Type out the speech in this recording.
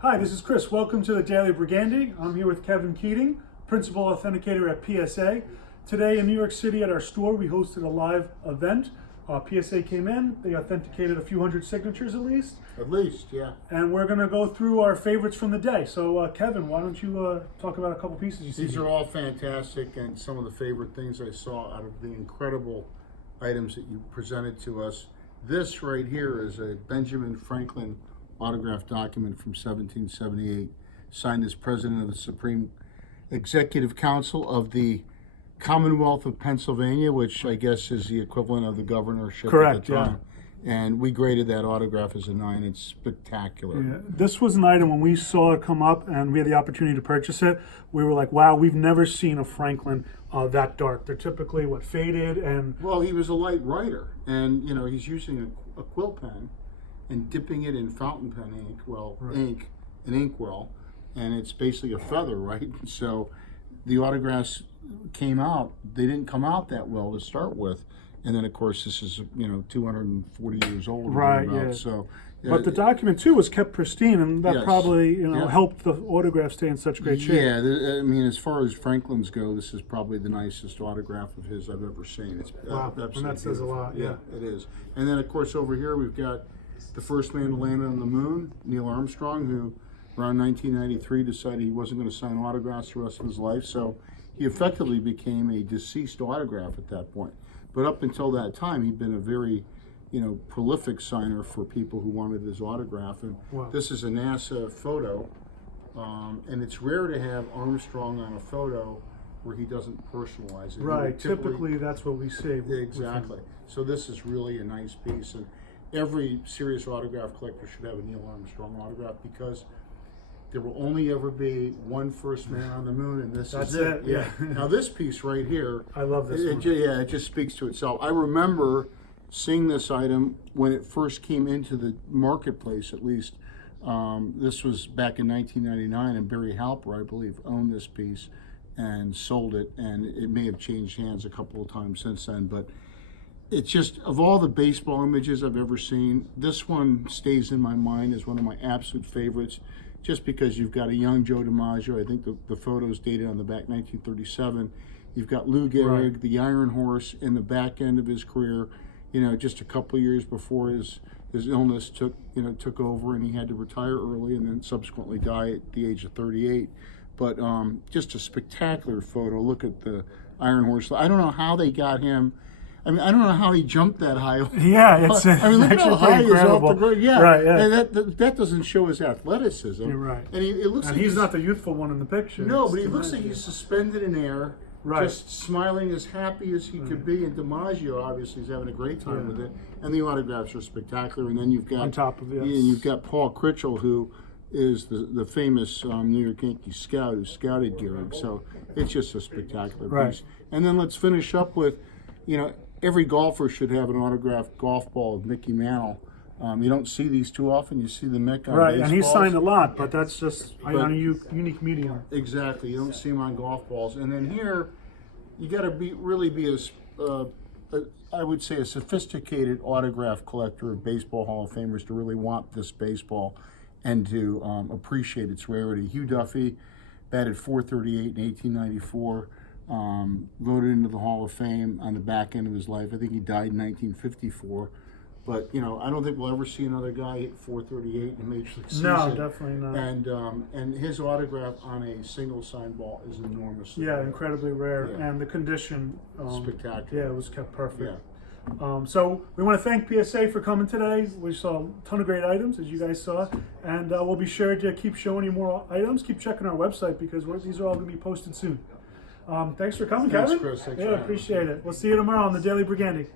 Hi, this is Chris. Welcome to the Daily Brigandi. I'm here with Kevin Keating, Principal Authenticator at PSA. Today in New York City at our store, we hosted a live event. PSA came in, they authenticated a few hundred signatures at least. At least, yeah. And we're going to go through our favorites from the day. So Kevin, why don't you talk about a couple pieces you see? These are all fantastic, and some of the favorite things I saw out of the incredible items that you presented to us. This right here is a Benjamin Franklin autographed document from 1778, signed as President of the Supreme Executive Council of the Commonwealth of Pennsylvania, which I guess is the equivalent of the governorship at the time. Yeah. And we graded that autograph as a 9. It's spectacular. Yeah. This was an item when we saw it come up and we had the opportunity to purchase it. We were like, wow, we've never seen a Franklin that dark. They're typically, faded and... Well, he was a light writer, and, he's using a quill pen and dipping it in fountain pen ink, an inkwell, and it's basically a feather, right? So the autographs came out, they didn't come out that well to start with. And then, of course, this is, 240 years old. Right, yeah. So, but the document, too, was kept pristine, and that probably, helped the autograph stay in such great shape. Yeah, I mean, as far as Franklin's go, this is probably the nicest autograph of his I've ever seen. It's and that says a lot. Yeah, it is. And then, of course, over here we've got the first man to land on the moon, Neil Armstrong, who around 1993 decided he wasn't going to sign autographs the rest of his life. So he effectively became a deceased autograph at that point. But up until that time, he'd been a very, prolific signer for people who wanted his autograph. And this is a NASA photo, and it's rare to have Armstrong on a photo where he doesn't personalize it. Right, typically that's what we see. Exactly. So this is really a nice piece, and every serious autograph collector should have a Neil Armstrong autograph, because there will only ever be one first man on the moon, and that's it. Yeah. Now this piece right here, I love this one. Yeah, it just speaks to itself. I remember seeing this item when it first came into the marketplace, at least. This was back in 1999, and Barry Halper, I believe, owned this piece and sold it, and it may have changed hands a couple of times since then, but it's just, of all the baseball images I've ever seen, this one stays in my mind as one of my absolute favorites, just because you've got a young Joe DiMaggio. I think the photo's dated on the back 1937. You've got Lou Gehrig, the Iron Horse, in the back end of his career, just a couple of years before his illness took over, and he had to retire early and then subsequently die at the age of 38. But just a spectacular photo. Look at the Iron Horse. I don't know how they got him. I mean, I don't know how he jumped that high. Yeah, it's I mean, look how high he is off the ground. Yeah, right. Yeah, and that doesn't show his athleticism. You're right. And it looks like he's not the youthful one in the picture. No, but he looks like he's suspended in air, just smiling as happy as he could be. And DiMaggio obviously is having a great time with it. And the autographs are spectacular. And then you've got on top of it, you've got Paul Critchell, who is the famous New York Yankees scout who scouted Gehrig. So it's just a spectacular piece. And then let's finish up with, every golfer should have an autographed golf ball of Mickey Mantle. You don't see these too often. You see the Mick on baseballs. And he's signed a lot, but that's just on a unique medium. Exactly. You don't see him on golf balls. And then here, you got to really be I would say, a sophisticated autograph collector of baseball Hall of Famers to really want this baseball and to appreciate its rarity. Hugh Duffy batted .438 in 1894. Voted into the Hall of Fame on the back end of his life. I think he died in 1954. But, I don't think we'll ever see another guy hit .438 in a major league season. No, definitely not. And his autograph on a single signed ball is enormous. Yeah, incredibly rare. Yeah. And the condition. Spectacular. Yeah, it was kept perfect. Yeah. So we want to thank PSA for coming today. We saw a ton of great items, as you guys saw. And we'll be sure to keep showing you more items. Keep checking our website, because these are all going to be posted soon. Thanks for coming, Kevin. Chris. Thanks appreciate it. We'll see you tomorrow on the Daily Brigandi.